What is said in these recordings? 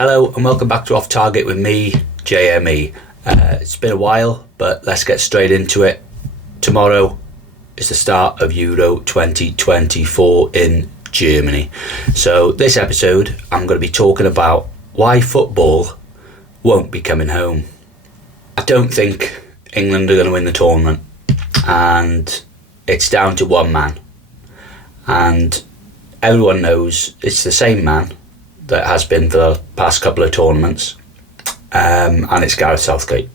Hello and welcome back to Off Target with me, JME. It's been a while, but let's get straight into it. Tomorrow is the start of Euro 2024 in Germany. So this episode, I'm going to be talking about why football won't be coming home. I don't think England are going to win the tournament, and it's down to one man. And everyone knows it's the same man that has been for the past couple of tournaments, and it's Gareth Southgate.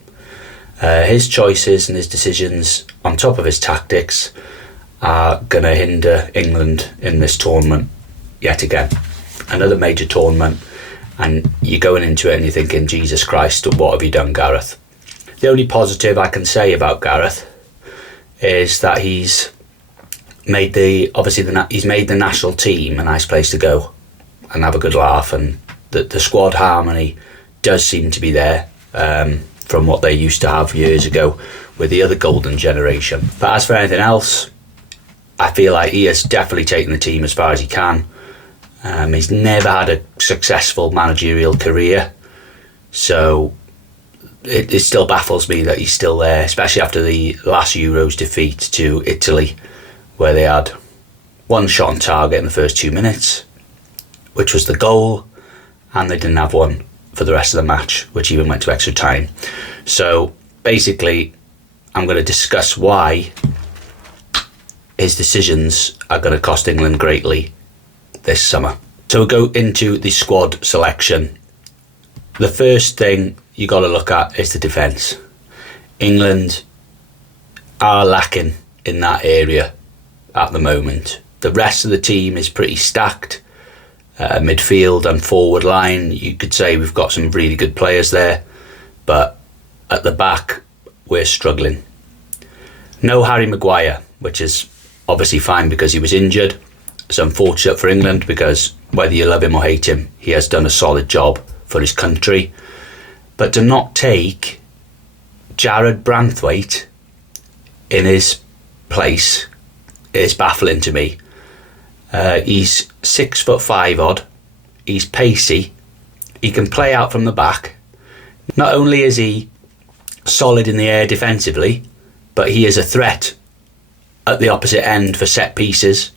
His choices and his decisions, on top of his tactics, are going to hinder England in this tournament yet again. Another major tournament, and you're going into it and you're thinking, Jesus Christ, what have you done, Gareth? The only positive I can say about Gareth is that he's made the national team a nice place to go and have a good laugh, and the squad harmony does seem to be there from what they used to have years ago with the other golden generation. But as for anything else, I feel like he has definitely taken the team as far as he can. He's never had a successful managerial career, so it still baffles me that he's still there, especially after the last Euros defeat to Italy, where they had one shot on target in the first 2 minutes, which was the goal, and they didn't have one for the rest of the match, which even went to extra time. So basically, I'm going to discuss why his decisions are going to cost England greatly this summer. So we'll go into the squad selection. The first thing you got to look at is the defence. England are lacking in that area at the moment. The rest of the team is pretty stacked. Midfield and forward line, you could say we've got some really good players there, but at the back we're struggling. No Harry Maguire, which is obviously fine because he was injured. It's unfortunate for England because whether you love him or hate him, he has done a solid job for his country. But to not take Jarrad Branthwaite in his place is baffling to me. He's 6'5" odd. He's pacey. He can play out from the back. Not only is he solid in the air defensively, but he is a threat at the opposite end for set pieces.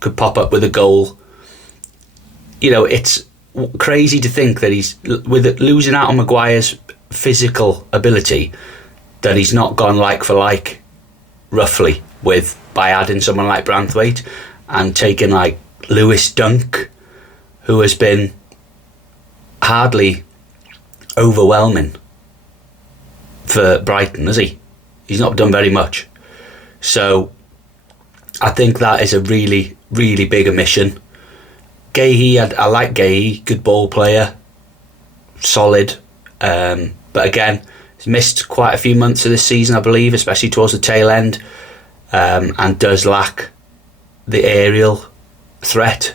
Could pop up with a goal. You know, it's crazy to think that he's, with losing out on Maguire's physical ability, that he's not gone like for like, roughly, by adding someone like Branthwaite and taking like Lewis Dunk, who has been hardly overwhelming for Brighton, has he? He's not done very much. So I think that is a really, really big omission. I like Gahey, good ball player, solid, but again, he's missed quite a few months of this season, I believe, especially towards the tail end, and does lack the aerial threat.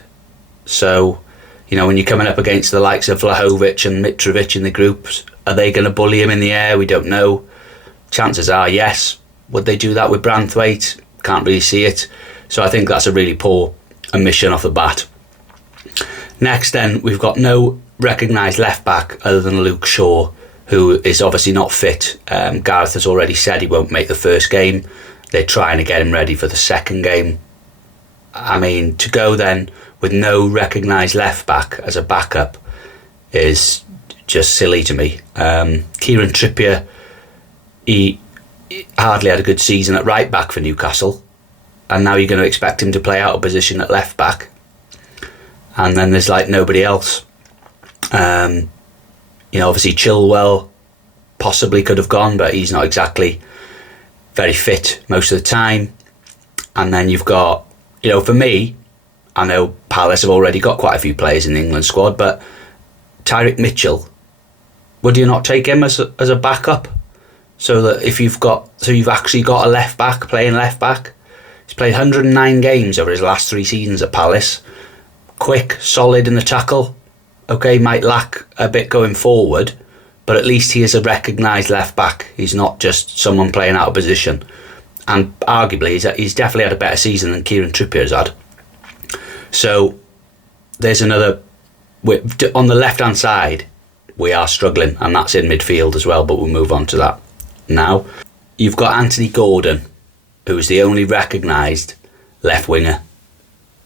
So, you know, when you're coming up against the likes of Vlahovic and Mitrovic in the groups, are they going to bully him in the air? We don't know. Chances are yes. Would they do that with Branthwaite? Can't really see it. So I think that's a really poor omission off the bat. Next then, we've got no recognised left back other than Luke Shaw, who is obviously not fit. Gareth has already said he won't make the first game. They're trying to get him ready for the second game. I mean, to go then with no recognised left back as a backup is just silly to me. Kieran Trippier, he hardly had a good season at right back for Newcastle, and now you're going to expect him to play out of position at left back, and then there's like nobody else. Obviously Chilwell possibly could have gone, but he's not exactly very fit most of the time. And then you've got, for me, I know Palace have already got quite a few players in the England squad, but Tyrick Mitchell, would you not take him as a backup? So that you've actually got a left back playing left back. He's played 109 games over his last 3 seasons at Palace. Quick, solid in the tackle. Okay, might lack a bit going forward, but at least he is a recognised left back. He's not just someone playing out of position. And arguably, he's definitely had a better season than Kieran Trippier has had. So there's another. On the left-hand side, we are struggling, and that's in midfield as well, but we'll move on to that now. You've got Anthony Gordon, who's the only recognised left winger,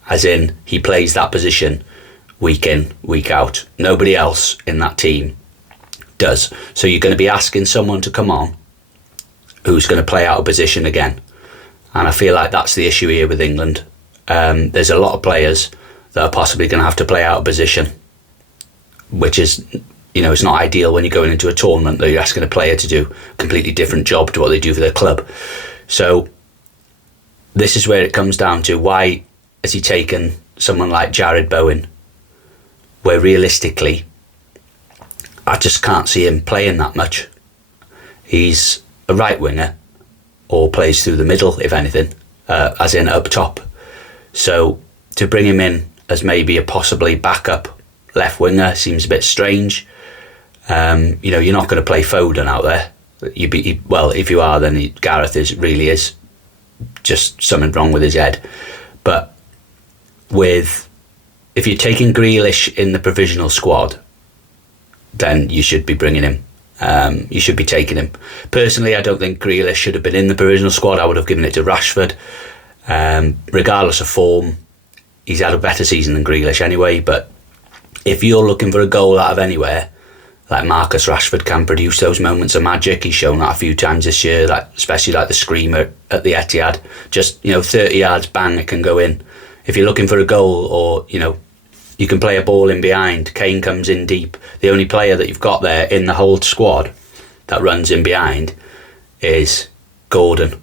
as in he plays that position week in, week out. Nobody else in that team does. So you're going to be asking someone to come on who's going to play out of position again. And I feel like that's the issue here with England. There's a lot of players that are possibly going to have to play out of position, which is, it's not ideal when you're going into a tournament that you're asking a player to do a completely different job to what they do for their club. So this is where it comes down to, why has he taken someone like Jared Bowen, where realistically I just can't see him playing that much. He's a right winger, or plays through the middle, if anything, as in up top. So to bring him in as maybe a possibly backup left winger seems a bit strange. You're not going to play Foden out there. If you are, then Gareth really is just something wrong with his head. But if you're taking Grealish in the provisional squad, then you should be bringing him. You should be taking him. Personally, I don't think Grealish should have been in the provisional squad. I would have given it to Rashford. Regardless of form, he's had a better season than Grealish anyway. But if you're looking for a goal out of anywhere, like Marcus Rashford can produce those moments of magic. He's shown that a few times this year, especially the screamer at the Etihad. Just 30 yards, bang, it can go in. If you're looking for a goal, or you can play a ball in behind, Kane comes in deep. The only player that you've got there in the whole squad that runs in behind is Gordon.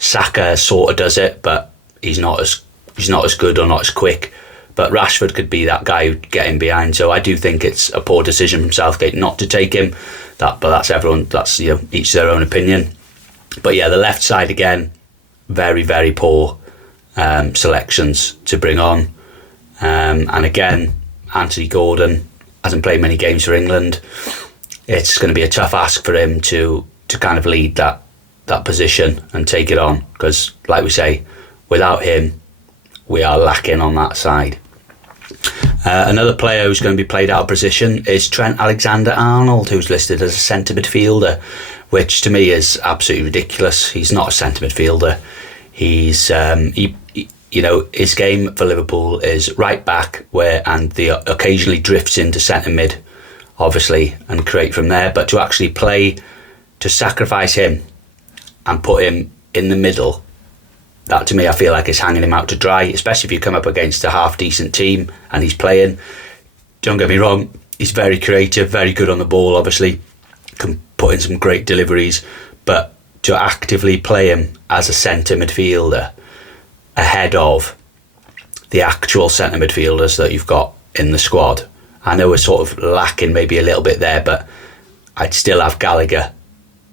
Saka sort of does it, but he's not as good or not as quick. But Rashford could be that guy who'd get in behind. So I do think it's a poor decision from Southgate not to take him. But that's everyone. That's each their own opinion. But yeah, the left side again, very, very poor selections to bring on. And again, Anthony Gordon hasn't played many games for England. It's going to be a tough ask for him to kind of lead that position and take it on, because, like we say, without him, we are lacking on that side. Another player who's going to be played out of position is Trent Alexander-Arnold, who's listed as a centre midfielder, which to me is absolutely ridiculous. He's not a centre midfielder. He's his game for Liverpool is right back, and the occasionally drifts into centre mid, obviously, and create from there. But to sacrifice him and put him in the middle, that to me, I feel like is hanging him out to dry, especially if you come up against a half-decent team and he's playing. Don't get me wrong, he's very creative, very good on the ball, obviously, can put in some great deliveries, but to actively play him as a centre midfielder ahead of the actual centre midfielders that you've got in the squad, I know we're sort of lacking maybe a little bit there, but I'd still have Gallagher,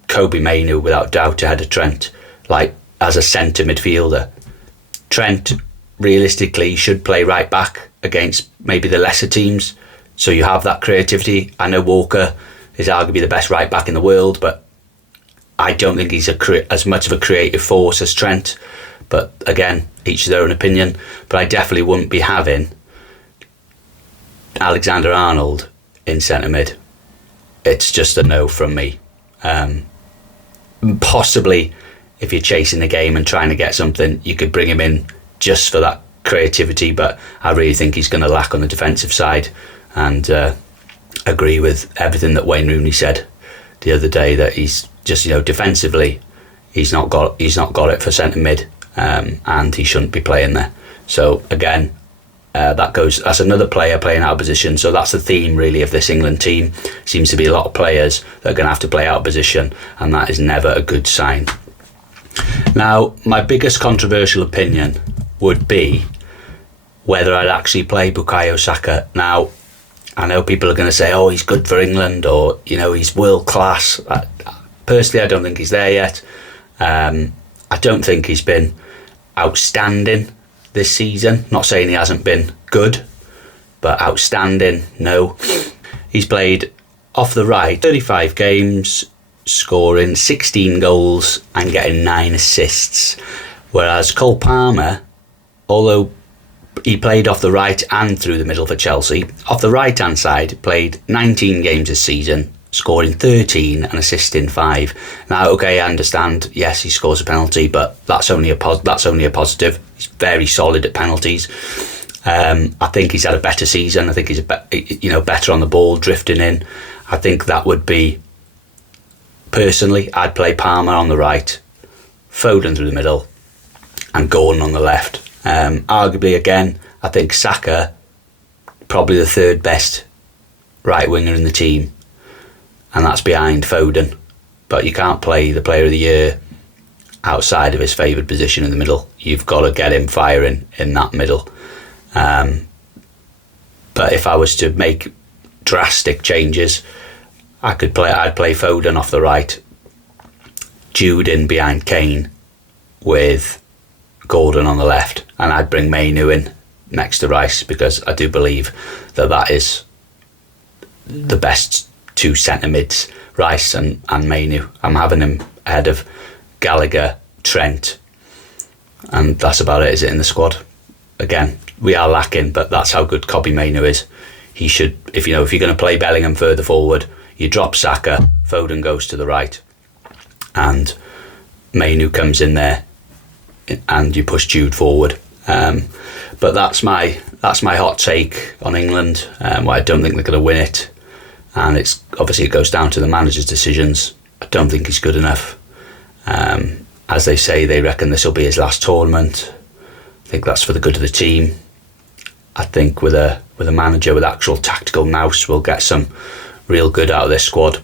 Kobe Mainoo without doubt ahead of Trent, as a centre midfielder. Trent realistically should play right back against maybe the lesser teams, so you have that creativity. I know Walker is arguably the best right back in the world, but I don't think he's as much of a creative force as Trent. But again, each their own opinion. But I definitely wouldn't be having Alexander-Arnold in centre mid. It's just a no from me. Possibly, if you're chasing the game and trying to get something, you could bring him in just for that creativity, but I really think he's going to lack on the defensive side, and agree with everything that Wayne Rooney said the other day, that he's just, defensively, he's not got it for centre mid, and he shouldn't be playing there. So again, that's another player playing out of position. So that's the theme really of this England team. Seems to be a lot of players that are going to have to play out of position, and that is never a good sign. Now, my biggest controversial opinion would be whether I'd actually play Bukayo Saka. Now, I know people are going to say, oh, he's good for England, or, he's world class. Personally, I don't think he's there yet. I don't think he's been outstanding this season. Not saying he hasn't been good, but outstanding, no. He's played off the right 35 games, scoring 16 goals and getting 9 assists. Whereas Cole Palmer, although he played off the right and through the middle for Chelsea. Off the right hand side, played 19 games this season, scoring 13 and assisting 5. Now, okay, I understand. Yes, he scores a penalty, but that's only a positive. He's very solid at penalties. I think he's had a better season. I think he's better on the ball, drifting in. I think that would be, personally, I'd play Palmer on the right, Foden through the middle, and Gordon on the left. Arguably, again, I think Saka probably the third best right winger in the team, and that's behind Foden. But you can't play the Player of the Year outside of his favoured position in the middle. You've got to get him firing in that middle. But if I was to make drastic changes, I'd play Foden off the right, Jude in behind Kane with Gordon on the left, and I'd bring Mainu in next to Rice, because I do believe that is the best two centre mids, Rice and Mainu. I'm having him ahead of Gallagher, Trent, and that's about it, is it, in the squad? Again, we are lacking, but that's how good Kobbie Mainu is. He should, if you're going to play Bellingham further forward, you drop Saka, Foden goes to the right, and Mainu comes in there, and you push Jude forward. But that's my hot take on England. Why I don't think they're going to win it, and it's obviously it goes down to the manager's decisions. I don't think he's good enough. As they say, they reckon this will be his last tournament. I think that's for the good of the team. I think with a manager with actual tactical nous, we'll get some real good out of this squad.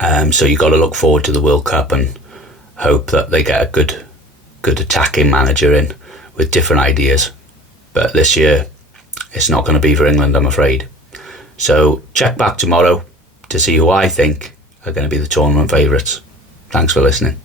So you've got to look forward to the World Cup and hope that they get a good attacking manager in with different ideas. But this year, it's not going to be for England, I'm afraid. So check back tomorrow to see who I think are going to be the tournament favourites. Thanks for listening.